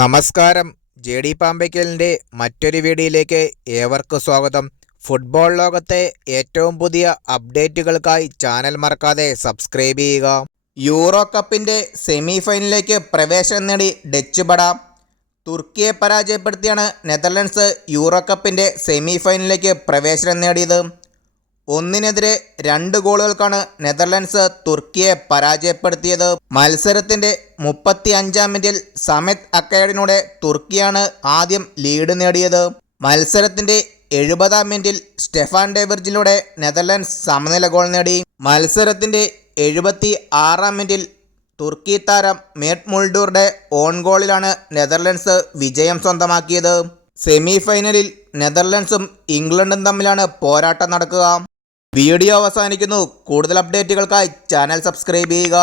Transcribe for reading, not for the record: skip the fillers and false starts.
നമസ്കാരം. J D പാമ്പയ്ക്കലിൻ്റെ മറ്റൊരു വീഡിയോയിലേക്ക് ഏവർക്കും സ്വാഗതം. ഫുട്ബോൾ ലോകത്തെ ഏറ്റവും പുതിയ അപ്ഡേറ്റുകൾക്കായി ചാനൽ മറക്കാതെ സബ്സ്ക്രൈബ് ചെയ്യുക. യൂറോ കപ്പിൻ്റെ സെമി ഫൈനലിലേക്ക് പ്രവേശനം നേടി ഡച്ച് പട. തുർക്കിയെ പരാജയപ്പെടുത്തിയാണ് നെതർലൻഡ്സ് യൂറോ കപ്പിൻ്റെ സെമി ഫൈനലിലേക്ക് പ്രവേശനം നേടിയത്. 1-2 ഗോളുകൾക്കാണ് നെതർലൻഡ്സ് തുർക്കിയെ പരാജയപ്പെടുത്തിയത്. മത്സരത്തിൻ്റെ 35-ാം മിനിറ്റിൽ സമത് അക്കൈഡിനോടെ തുർക്കിയാണ് ആദ്യം ലീഡ് നേടിയത്. മത്സരത്തിൻ്റെ 70-ാം മിനിറ്റിൽ സ്റ്റെഫാൻ ഡെ വിർജിലൂടെ നെതർലൻഡ്സ് സമനില ഗോൾ നേടി. മത്സരത്തിൻ്റെ 76-ാം മിനിറ്റിൽ തുർക്കി താരം മേറ്റ് മുൾഡൂറുടെ ഓൺ ഗോളിലാണ് നെതർലൻഡ്സ് വിജയം സ്വന്തമാക്കിയത്. സെമി ഫൈനലിൽ നെതർലൻഡ്സും ഇംഗ്ലണ്ടും തമ്മിലാണ് പോരാട്ടം നടക്കുക. വീഡിയോ അവസാനിക്കുന്നു. കൂടുതൽ അപ്ഡേറ്റുകൾക്കായി ചാനൽ സബ്സ്ക്രൈബ് ചെയ്യുക.